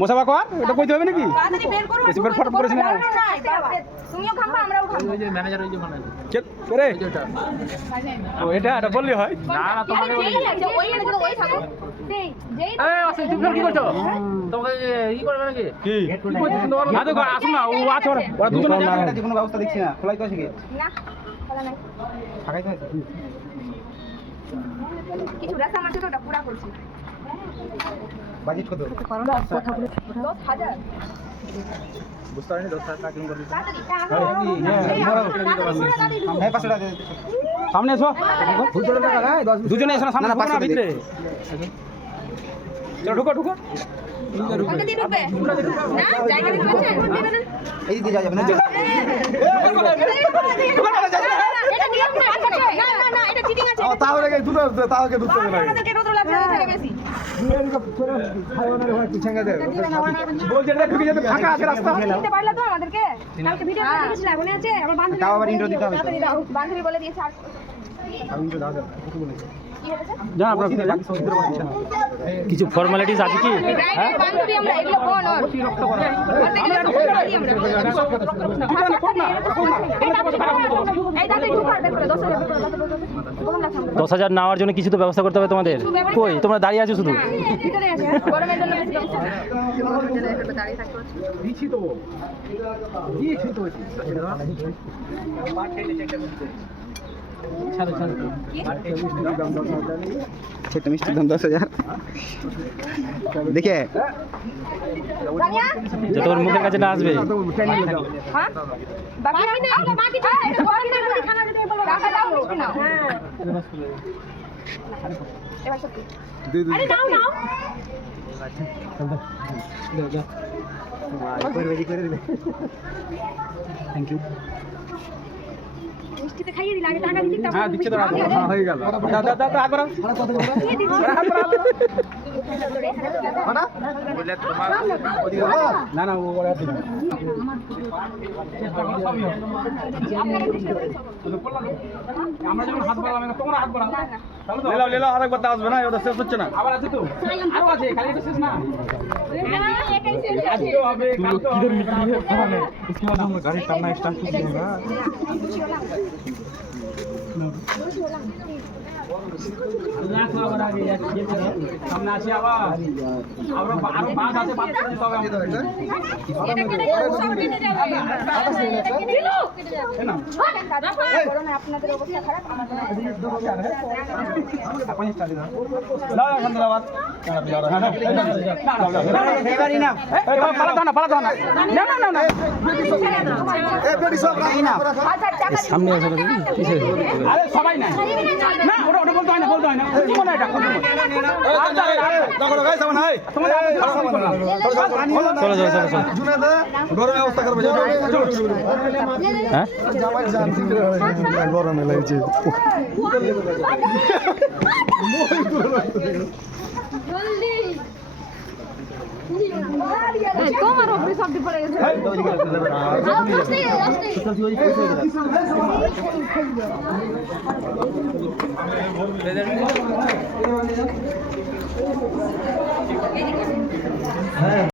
মশা বাকর এটা কইতে হবে নাকি? তাড়াতাড়ি বের করো। বেশি বের ফটো করেছ না। তুমিও খাবা আমরাও খাবো। ওই যে ম্যানেজার ওই যে মানে কে রে? যেটা ও এটা বললি হয়? না না তোমাকে ওই ম্যানেজার ওই থাকো। যেই এই আসলে তুমি কি করছো? তোমাকে ই করবে নাকি? কি? কি না তো আসুন না, ও আছে ওরা দুজনে যায়। এটা কোনো ব্যবস্থা দেখছি না, খোলাই তো আছে কি? না বলা নাই। ফাঁকাই তো আছে। কিছু রাস্তা মারতে তো ওটা পুরা করছি। বাজেট কত? 10,000 বুঝতে পারিনি 10,000 টাকা কিরকম করবি? তাড়াতাড়ি হ্যাঁ 500 টাকা দে। সামনে এসো। ফুলতোড়ের টাকা না 10 দুজনে এসো না, সামনে না, ঢুকো না 500 ভিতরে। চলো ঢুকো ঢুকো। ওকে দিয়ে ঢুকবে না জায়গা দিতে পারছেন এই দিকে যাওয়া যাবে না? এটা নিয়ম না না এটা চিটিং আছে তাহলে কি দুটো তাহলে ঢুকতে হবে না। আমাদেরকে রোদ লাগছে থেকে বেশি বলছে এটা ঢুকে যেতে ফাঁকা আছে রাস্তা। দিতে পারলা তো আমাদেরকে কালকে ভিডিও করে দিয়েছিলাম মনে আছে আমার বান্ধবী তাও আবার ইন্ট্রো দিতে হবে। বান্ধবী বলে দিয়েছে আর আমি ইন্ট্রো দাও কি বলেছে? কি হয়েছে যা আপনার কিছু ফর্মালিটিস আছে কি? রাইট বান্ধবী আমরা এগুলো কোন ওর এই দাঁতে ঢুকার দেখো 10,000 নেওয়ার জন্য কিছু তো ব্যবস্থা করতে হবে তোমাদের। কই তোমরা দাঁড়িয়ে আছো শুধু? ভিতরে আছে গরমের জন্য বেশি ব্যবস্থা দাঁড়িয়ে থাকতে হচ্ছে দিছি তো ছোট্ট মিষ্টির দাম 10,000 দেখে যে তোর মুখের কাছে না আসবে। হ্যাঁ বাকি না বাকি তো এটা গরমের মধ্যে খানা দিতে বলো টাকা দাও মিষ্টি নাও হ্যাঁ এবার সত্যি আরে দাও নাও থ্যাংক ইউ। মিষ্টিতে খাইয়ে দিলে আগে টাকা দিতে হ্যাঁ দিচ্ছে তো হয়ে গেল। দাদা আবার না না ও ওরা দিবে। আমরা যখন হাত বাড়ালাম না তোমরা হাত বাড়াও। লেলাও আরেকবার দাও আসবে না, ওটা শেষ হচ্ছে না। আবার আছে তো আরো আছে, খালি এটা শেষ না। একাই শেষ আছে হবে কালকে হবে इसके बाद हम गाड़ी करना स्टार्ट कीजिएगा। লাখ আবার আগে যাচ্ছে সামনে আছে আবার আরো পাঁচ আছে পাঁচ করে সব এটা কেটে সব কেটে যাবে দিলু কেটে যাবে না দাদা গরমে আপনাদের অবস্থা খারাপ আমাদের না ধন্যবাদ এবারই না পালা দাও না না না না এই বেডি সব রাখি না সামনে আছে আরে সবাই নাই না ওটা বলতে হয় না কি মনে এটা দেখো গাইস আমার হাই চলো জুনাদা গরমে অবস্থা করবে হ্যাঁ গরমে লাগছে জলদি তোমার উপরে সব পড়ে গেছে হ্যাঁ